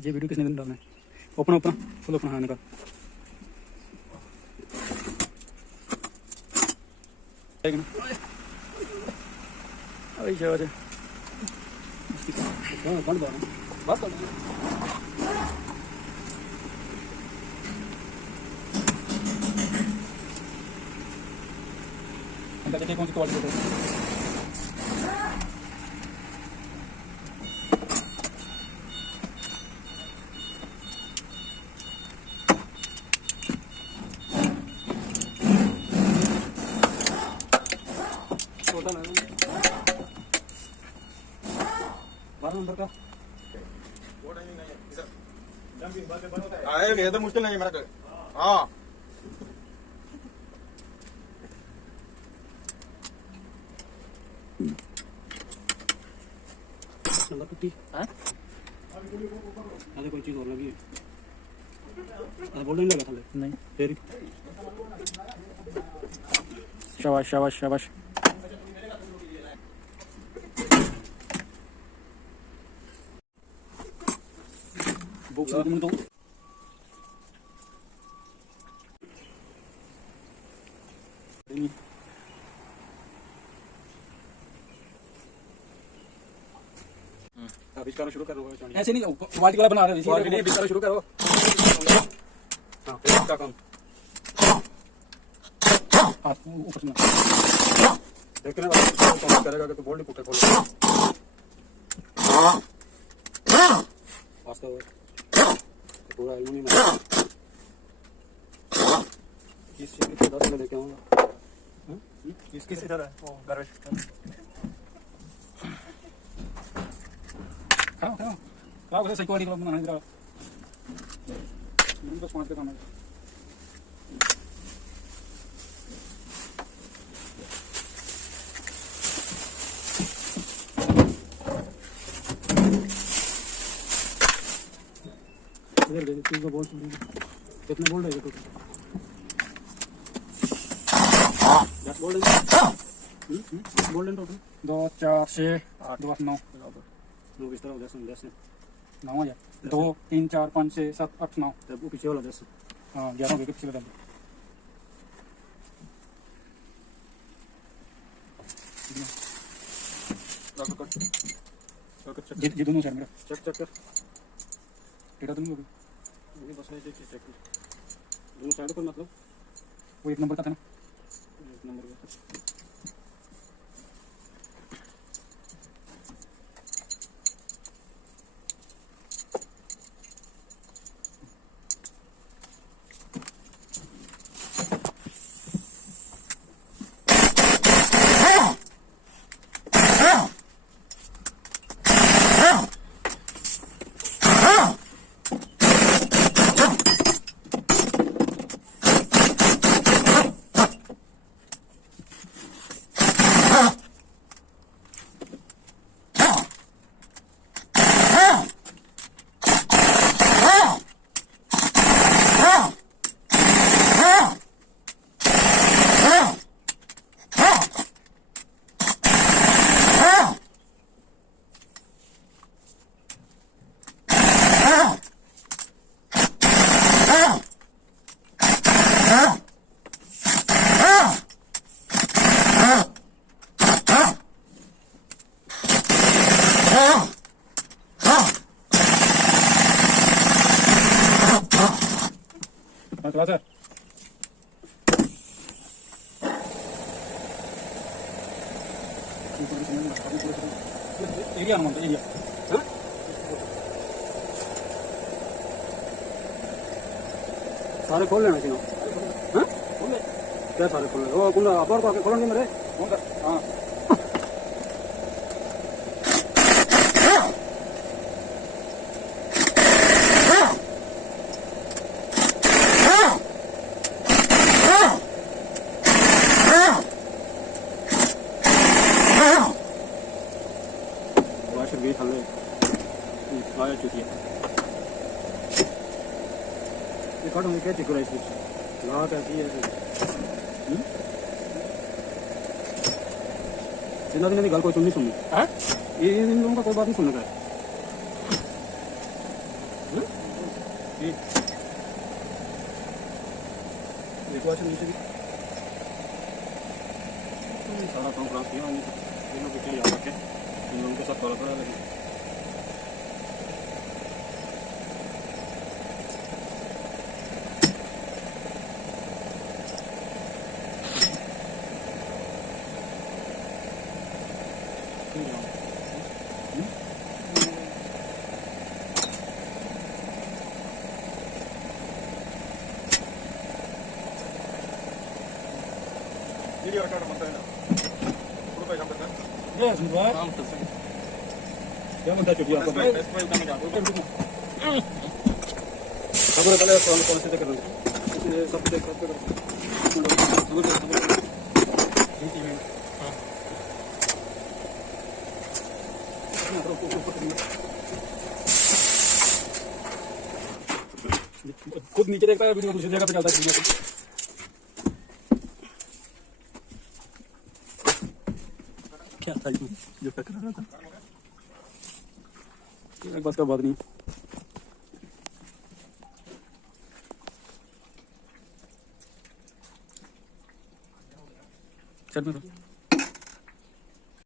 तो ये वीडियो किसने दिन डालना है? Open open full open. हाँ निकाल। अरे शाबाश बंद बात देखिए कौन सी क्वालिटी है। नंबर का आएगा तो मुश्किल नहीं मेरा। हाँ नंबर 50 है। अरे कोई चीज और लगी है। अरे बोल नहीं लगा था नहीं फिर। शाबाश शाबाश शाबाश। बुक्स में तो आविष्कार शुरू करो। ऐसे नहीं क्वालिटी वाला बना रहे हैं। आविष्कार शुरू करो। हाँ क्या काम हाथ ऊपर से देखने वाला करेगा तो बोल्ट पुटे खोलो। वास्ते पूरा एल्युमिनियम है। इस चीज के 10 में लेके आऊंगा। इसकी इधर है वो गार्बेज। खाओ खाओ खाओ कैसे क्वालिटी का बनाना है जरा। बस 5 का काम है। इधर देखो चीज का बोल्ट कितने बोल्ट है ये टोटल? 10 बोल्ट है। बोल्ट है टोटल 2 4 6 8 2 9 9 किस तरह 10 9 हो जाए 2 3 4 5 6 7 8 9 तब वो पीछे वाला 10। हाँ 11 विकेट पीछे डाल। ये दोनों साइड मेरा चेक चेक कर। टेढ़ा तो नहीं होगा ये बस है चेक चेक दोनों साइड पर। मतलब वो 1 नंबर का था ना। 1 नंबर का थोड़ा सा एरिया अनुमान एरिया सारे खोल लेना क्यों? हाँ क्या सारे खोल ले? वो कुंडा अपर को आके खोलो नहीं मेरे। हाँ भी थले आया चुकी है। ये कट होंगे क्या चिकरा इसमें लात ऐसी है। जिंदा दिन गल कोई सुननी सुननी है। ये इन लोगों का कोई बात नहीं सुनने का है। एक बार से नीचे भी सारा काम खराब किया इन लोग पीछे याद रखे इन लोगों के साथ थोड़ा थोड़ा लगे वीडियो रिकॉर्ड मत करना थोड़ा पैसा करना ये सुनवा काम कर सकते क्या मुद्दा चुटिया को बेस्ट प्राइस करने का खबर कल कौन से कर रहे हैं सब देख सब कर खुद नीचे देखता है वीडियो दूसरी जगह पे चलता है वीडियो क्या था ये जो टकरा रहा था एक बात का बात नहीं चल